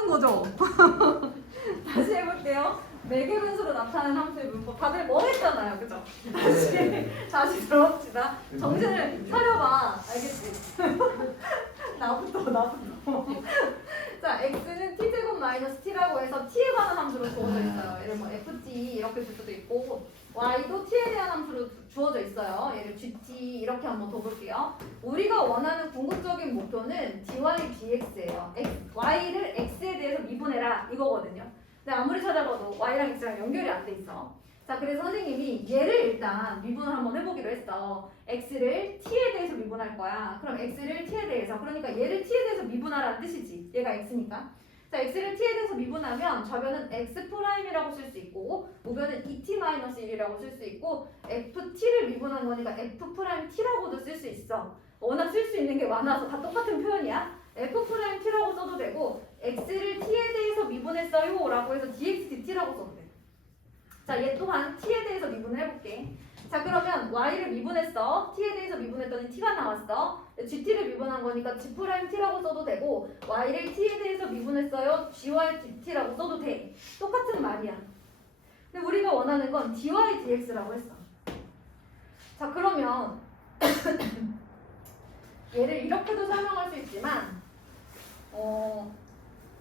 하는 거죠. 다시 해볼게요. 매개 변수로 나타나는 함수의 문법 다들 뭐 했잖아요, 그죠? 다시 들어봅시다. 정신을 차려봐, 알겠지? 나부터. 자, x는 t제곱 마이너스 t라고 해서 t에 관한 함수로 주어져 있어요. 예를 뭐 ft 이렇게 줄 수도 있고 y도 t에 대한 함수로 주어져 있어요. 얘를 gt 이렇게 한번 더 볼게요. 우리가 원하는 궁극적인 목표는 dy dx예요. y를 x에 대해서 미분해라 이거거든요. 근데 아무리 찾아봐도 y랑 x랑 연결이 안 돼 있어. 자, 그래서 선생님이 얘를 일단 미분을 한번 해보기로 했어. x를 t에 대해서 미분할 거야. 그럼 x를 t에 대해서, 그러니까 얘를 t에 대해서 미분하라는 뜻이지. 얘가 x니까. 자, x를 t에 대해서 미분하면 좌변은 x'이라고 쓸 수 있고 우변은 2t-1이라고 쓸 수 있고 ft를 미분한 거니까 f't라고도 쓸 수 있어. 워낙 쓸 수 있는 게 많아서 다 똑같은 표현이야. f't라고 써도 되고 x를 t에 대해서 미분했어요 라고 해서 dx dt라고 써도 돼. 자, 얘 또한 t에 대해서 미분을 해볼게. 자, 그러면 y를 미분했어. t에 대해서 미분했더니 t가 나왔어. gt를 미분한 거니까 g't라고 써도 되고 y를 t에 대해서 미분했어요. gy dt라고 써도 돼. 똑같은 말이야. 근데 우리가 원하는 건 dy dx라고 했어. 자, 그러면 얘를 이렇게도 설명할 수 있지만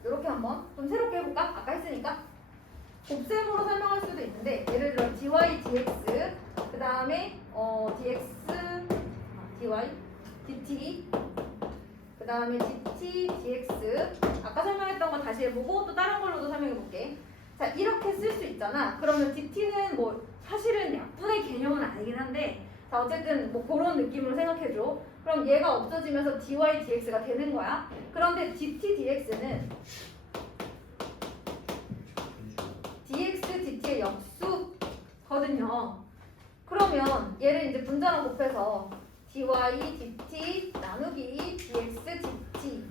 이렇게 한번 좀 새롭게 해볼까? 아까 했으니까 곱셈으로 설명할 수도 있는데 예를 들어 dy dx 그 다음에 dx dy dt 그 다음에 dt dx 아까 설명했던 거 다시 해보고 또 다른 걸로도 설명해볼게. 자, 이렇게 쓸 수 있잖아. 그러면 dt는 뭐 사실은 약분의 개념은 아니긴 한데 자, 어쨌든 뭐 그런 느낌으로 생각해줘. 그럼 얘가 없어지면서 dy dx가 되는 거야. 그런데 dt dx는 dx dt의 역수거든요. 그러면 얘를 이제 분자랑 곱해서 dy dt 나누기 dx dt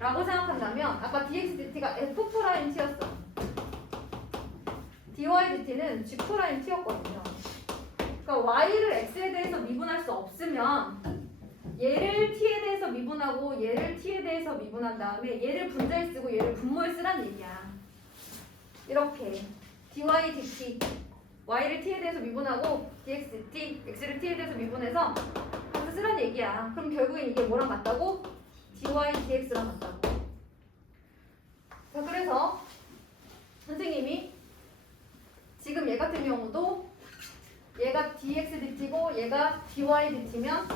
라고 생각한다면 아까 dx dt가 f't였어. dy dt는 g't였거든요. 그러니까 y를 x에 대해서 미분할 수 없으면 얘를 t에 대해서 미분하고 얘를 t에 대해서 미분한 다음에 얘를 분자에 쓰고 얘를 분모에 쓰란 얘기야. 이렇게 dy dt y를 t에 대해서 미분하고 dx dt x를 t에 대해서 미분해서 같이 쓰란 얘기야. 그럼 결국엔 이게 뭐랑 같다고? dy dx랑 같다고. 자, 그래서 선생님이 지금 얘 같은 경우도 얘가 dx dt고 얘가 dy dt면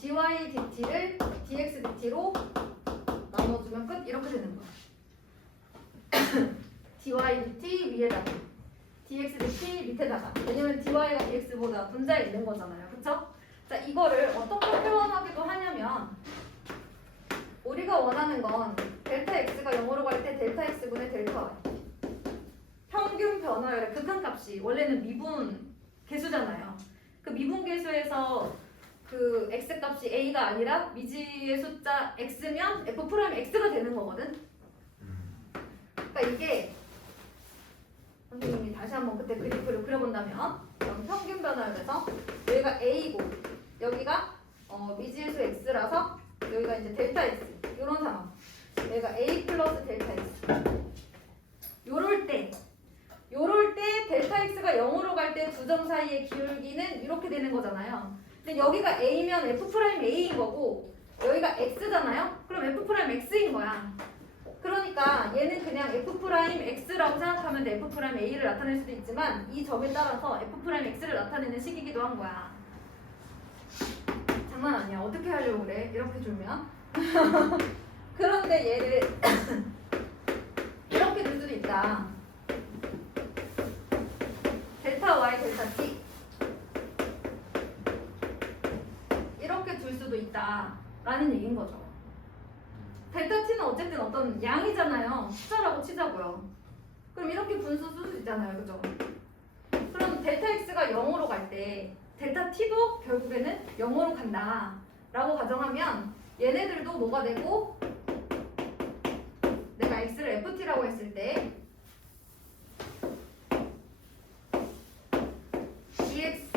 dy dt를 dx dt로 나눠주면 끝. 이렇게 되는 거야. dy dt 위에다가 dx dt 밑에다가. 왜냐면 dy가 dx보다 분자에 있는 거잖아요. 그쵸? 자, 이거를 어떻게 표현하기도 하냐면 우리가 원하는 건 델타 x가 0으로 갈 때 델타 x분의 델타 y 평균 변화율의 극한값이 원래는 미분 계수잖아요. 그 미분 계수에서 그 x 값이 a가 아니라 미지의 숫자 x면 f'x가 되는 거거든. 그러니까 이게 선생님이 다시 한번 그때 그래프를 그려본다면 그럼 평균 변화율에서 여기가 a고 여기가 미지의 수 x라서 여기가 이제 델타 x 이런 상황. 여기가 a 플러스 델타 x. 요럴 때 델타 x가 0으로 갈 때 두 점 사이의 기울기는 이렇게 되는 거잖아요. 근데 여기가 a면 f'a인 거고 여기가 x잖아요. 그럼 f'x인 거야. 그러니까 얘는 그냥 f'x라고 생각하면 돼. f'a를 나타낼 수도 있지만 이 점에 따라서 f'x를 나타내는 식이기도 한 거야. 장난 아니야. 어떻게 하려고 그래? 이렇게 주면. 그런데 얘를 이렇게 줄 수도 있다. 델타 y 델타 t 이렇게 줄 수도 있다 라는 얘기인 거죠. 델타 t는 어쨌든 어떤 양이잖아요. 숫자라고 치자고요. 그럼 이렇게 분수 쓸 수 있잖아요. 그죠? 그럼 델타 x가 0으로 갈 때 델타 t도 결국에는 0으로 간다 라고 가정하면 얘네들도 뭐가 되고 내가 x를 ft라고 했을 때 dx,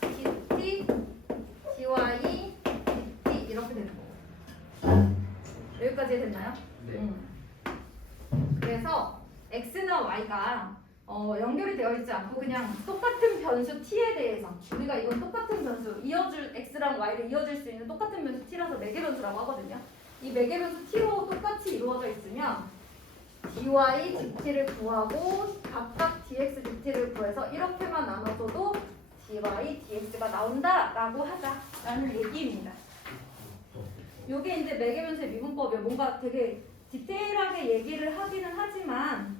dt, dy, dt 이렇게 되는 거고 이해됐나요? 네. 그래서 x나 y가 연결이 되어 있지 않고 그냥 똑같은 변수 t에 대해서 우리가 이건 똑같은 변수 이어줄 x랑 y를 이어줄 수 있는 똑같은 변수 t라서 매개 변수라고 하거든요. 이 매개 변수 t로 똑같이 이루어져 있으면 dy dt를 구하고 각각 dx dt를 구해서 이렇게만 나눠줘도 dy dx가 나온다라고 하자라는 얘기입니다. 요게 이제 매개 변수의 미분법이에요. 뭔가 되게 디테일하게 얘기를 하기는 하지만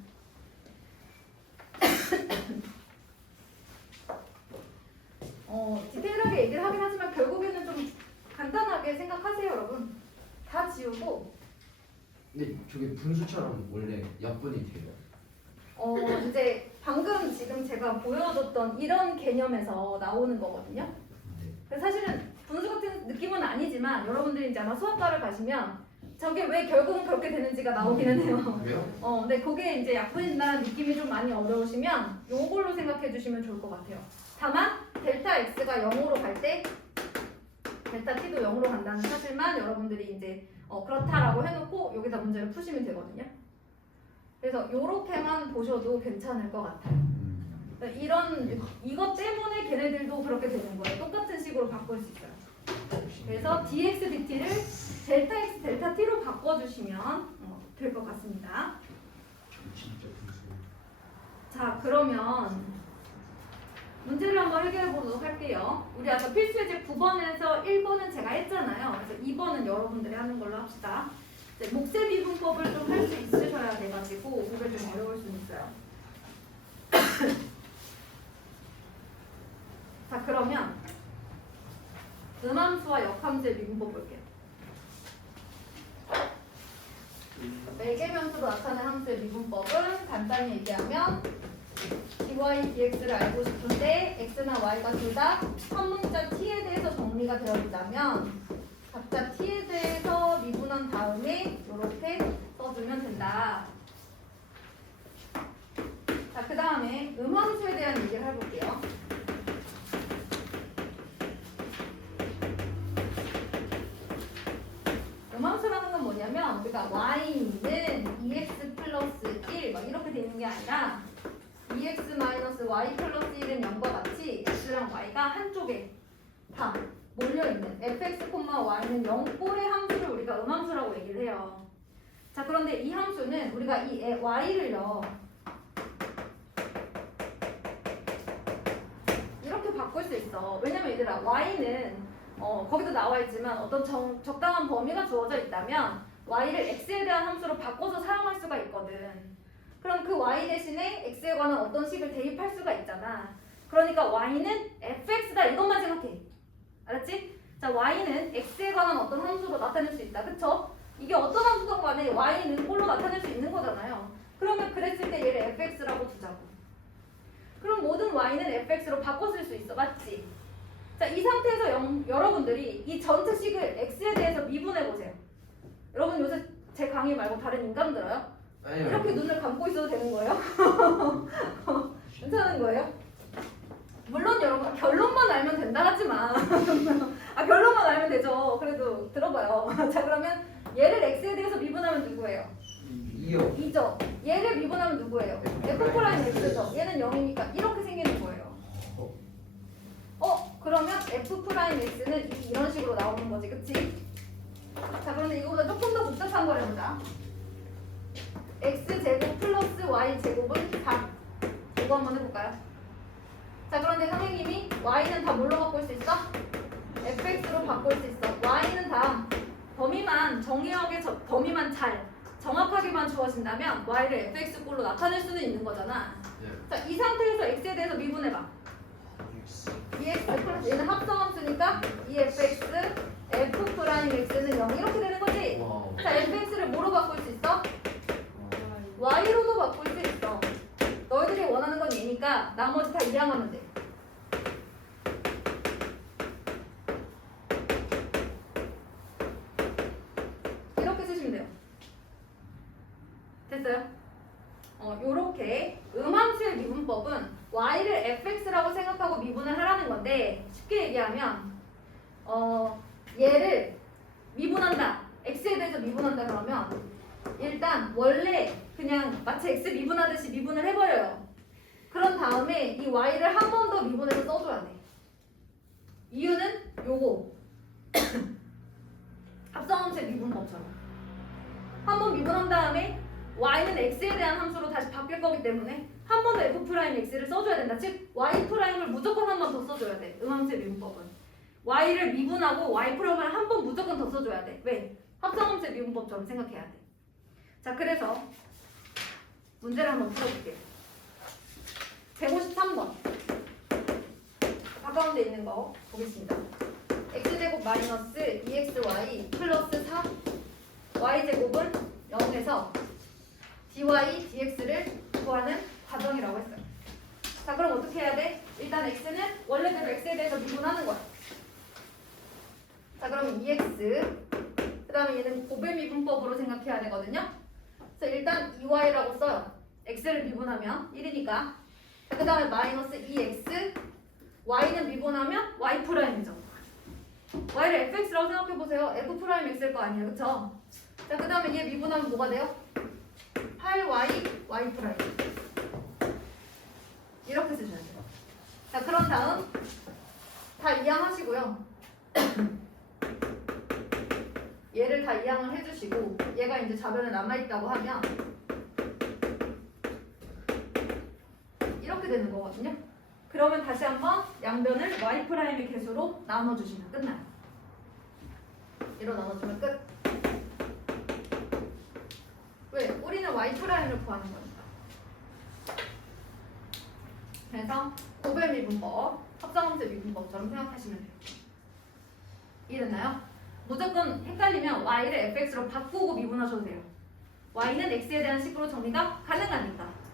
디테일하게 얘기를 하긴 하지만 결국에는 좀 간단하게 생각하세요, 여러분. 다 지우고 근데 저게 분수처럼 원래 약분이 돼요. 이제 방금 지금 제가 보여줬던 이런 개념에서 나오는 거거든요. 네. 근데 사실은 분수 같은 느낌은 아니지만 여러분들이 이제 아마 수학과를 가시면 저게 왜 결국은 그렇게 되는지가 나오기는 해요. 왜요? 근데 그게 이제 약분이라는 느낌이 좀 많이 어려우시면 요걸로 생각해 주시면 좋을 것 같아요. 다만 델타 x가 0으로 갈 때 델타 t도 0으로 간다는 사실만 여러분들이 이제 그렇다라고 해놓고 여기다 문제를 푸시면 되거든요. 그래서 요렇게만 보셔도 괜찮을 것 같아요. 이것 때문에 걔네들도 그렇게 되는 거예요. 똑같은 식으로 바꿀 수 있어요. 그래서 dx dt를 델타 x 델타 t로 바꿔주시면 될 것 같습니다. 진짜 분수. 자, 그러면 문제를 한번 해결해 보도록 할게요. 우리 아까 필수예제 9번에서 1번은 제가 했잖아요. 그래서 2번은 여러분들이 하는 걸로 합시다. 이제 목세 미분법을 좀 할 수 있으셔야 돼가지고 그게 좀 어려울 수 있어요. 자, 그러면 음함수와 역함수의 미분법 볼게요. 매개변수로 나타낸 함수의 미분법은 간단히 얘기하면 dy dx를 알고 싶은데 x나 y가 둘 다 한 문자 t에 대해서 정리가 되어 있다면 각자 t에 대해서 미분한 다음에 이렇게 써주면 된다. 자, 그 다음에 음함수에 대한 얘기를 해볼게요. 음함수라는 건 뭐냐면 우리가 y는 2x 플러스 1 막 이렇게 되는 게 아니라 2x 마이너스 y 플러스 1은 0과 같이 x랑 y가 한쪽에 다 몰려있는 fx, y는 0꼴의 함수를 우리가 음함수라고 얘기를 해요. 자, 그런데 이 함수는 우리가 이 y를요 이렇게 바꿀 수 있어. 왜냐면 얘들아 y는 거기도 나와 있지만 어떤 적당한 범위가 주어져 있다면 y를 x에 대한 함수로 바꿔서 사용할 수가 있거든. 그럼 그 y 대신에 x에 관한 어떤 식을 대입할 수가 있잖아. 그러니까 y는 fx다 이것만 생각해. 알았지? 자, y는 x에 관한 어떤 함수로 나타낼 수 있다. 그쵸? 이게 어떤 함수든 간에 y는 꼴로 나타낼 수 있는 거잖아요. 그러면 그랬을 때 얘를 fx라고 두자고. 그럼 모든 y는 fx로 바꿔 쓸 수 있어. 맞지? 자, 이 상태에서 여러분들이 이 전체 식을 x에 대해서 미분해 보세요. 여러분 요새 제 강의 말고 다른 인강 들어요? 아니요. 이렇게 눈을 감고 있어도 되는 거예요? 괜찮은 거예요? 물론 여러분 결론만 알면 된다 하지만 결론만 알면 되죠. 그래도 들어봐요. 자, 그러면 얘를 x에 대해서 미분하면 누구예요? 2요. 2죠. 얘를 미분하면 누구예요? f' x죠. 얘는 0이니까 이렇게 생기는 거예요. 그러면 f'x는 이런 식으로 나오는 거지, 그치? 자, 그런데 이거보다 조금 더 복잡한 걸 해보자. x제곱 플러스 y제곱은 4. 이거 한번 해볼까요? 자, 그런데 선생님이 y는 다 뭘로 바꿀 수 있어? fx로 바꿀 수 있어. y는 다 범위만 정의하게 범위만 잘 정확하게만 주어진다면 y를 fx꼴로 나타낼 수는 있는 거잖아. 네. 자, 이 상태에서 x에 대해서 미분해봐. 2x 플러스 얘는 합성함수니까 2fx f'x는 0 이렇게 되는 거지? 와우. 자, fx를 뭐로 바꿀 수 있어? y로도 바꿀 수 있어. 너희들이 원하는 건 얘니까 나머지 다 이항하면 돼. 이렇게 쓰시면 돼요. 됐어요? 요렇게 음함수의 미분법은 y를 fx라고 생각하고 미분을 하라는 건데 쉽게 얘기하면 얘를 미분한다. x에 대해서 대해서 미분한다 그러면 일단 원래 그냥 마치 x 미분하듯이 미분을 해버려요. 그런 다음에 이 y를 한 번 더 미분해서 써줘야 돼. 이유는 요거 합성함수의 미분법처럼 한 번 미분한 다음에 y는 x에 대한 함수로 다시 바뀔 거기 때문에 한 번 더 f'x를 써줘야 된다. 즉 y'을 무조건 한 번 더 써줘야 돼. 음함수의 미분법은 y를 미분하고 y'을 한 번 무조건 더 써줘야 돼. 왜? 합성함수의 미분법처럼 생각해야 돼. 자, 그래서 문제를 한번 풀어볼게요. 153번 가까운 데 있는 거 보겠습니다. x제곱 마이너스 2xy 플러스 4 y제곱은 0에서 dy dx를 구하는 과정이라고 했어요. 자, 그럼 어떻게 해야 돼? 일단 x는 원래대로 x에 대해서 미분하는 거야. 자, 그럼 2x 그 다음에 얘는 고배 미분법으로 생각해야 되거든요. 그래서 일단 2y라고 써요. x를 미분하면 1이니까. 그 다음에 마이너스 2x y는 미분하면 y'이죠. y를 fx라고 생각해보세요. f'x일 거 아니에요. 그쵸? 자, 그 다음에 얘 미분하면 뭐가 돼요? 8y y' 이렇게 쓰셔야 돼요. 자, 그런 다음 다 이항하시고요. 얘를 다 이항을 해주시고 얘가 이제 좌변에 남아있다고 하면 이렇게 되는 거거든요. 그러면 다시 한번 양변을 y'의 개수로 나눠주시면 끝나요. 얘로 나눠주면 끝. 왜? 우리는 y'를 구하는 거니까. 그래서 고배 미분법, 합성함수 미분법처럼 생각하시면 돼요. 이해됐나요? 무조건 헷갈리면 y를 fx로 바꾸고 미분하셔도 돼요. y는 x에 대한 식으로 정리가 가능하니까.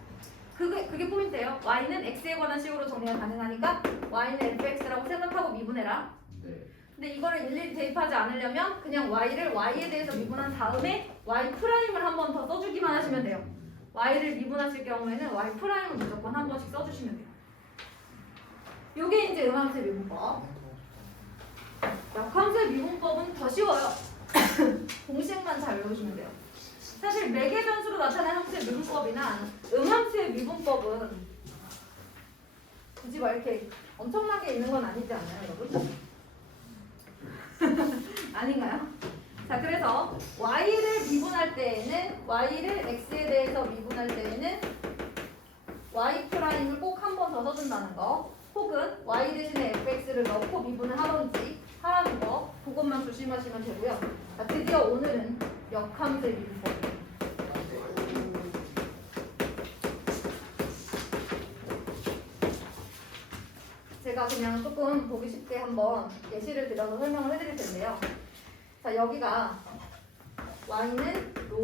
그게 포인트예요. y는 x에 관한 식으로 정리가 가능하니까 y는 fx라고 생각하고 미분해라. 네. 근데 이거를 일일이 대입하지 않으려면 그냥 y를 y에 대해서 미분한 다음에 y'을 한 번 더 써주기만 하시면 돼요. y를 미분하실 경우에는 y'을 무조건 한 번씩 써주시면 돼요. 요게 이제 음함수의 미분법. 역함수의 미분법은 더 쉬워요. 공식만 잘 외우시면 돼요. 사실 매개 변수로 나타낸 함수의 미분법이나 음함수의 미분법은 굳이 막 이렇게 엄청나게 있는 건 아니지 않나요, 여러분? 아닌가요? 자, 그래서 y를 미분할 때에는 y를 x에 대해서 미분할 때에는 y'을 꼭 한 번 더 써준다는 거, 혹은 y 대신에 fx를 넣고 미분을 하든지 하라는 거, 그것만 조심하시면 되고요. 자, 드디어 오늘은 역함수의 미분법이에요. 제가 그냥 조금 보기 쉽게 한번 예시를 들어서 설명을 해드릴 텐데요. 자, 여기가 y는 로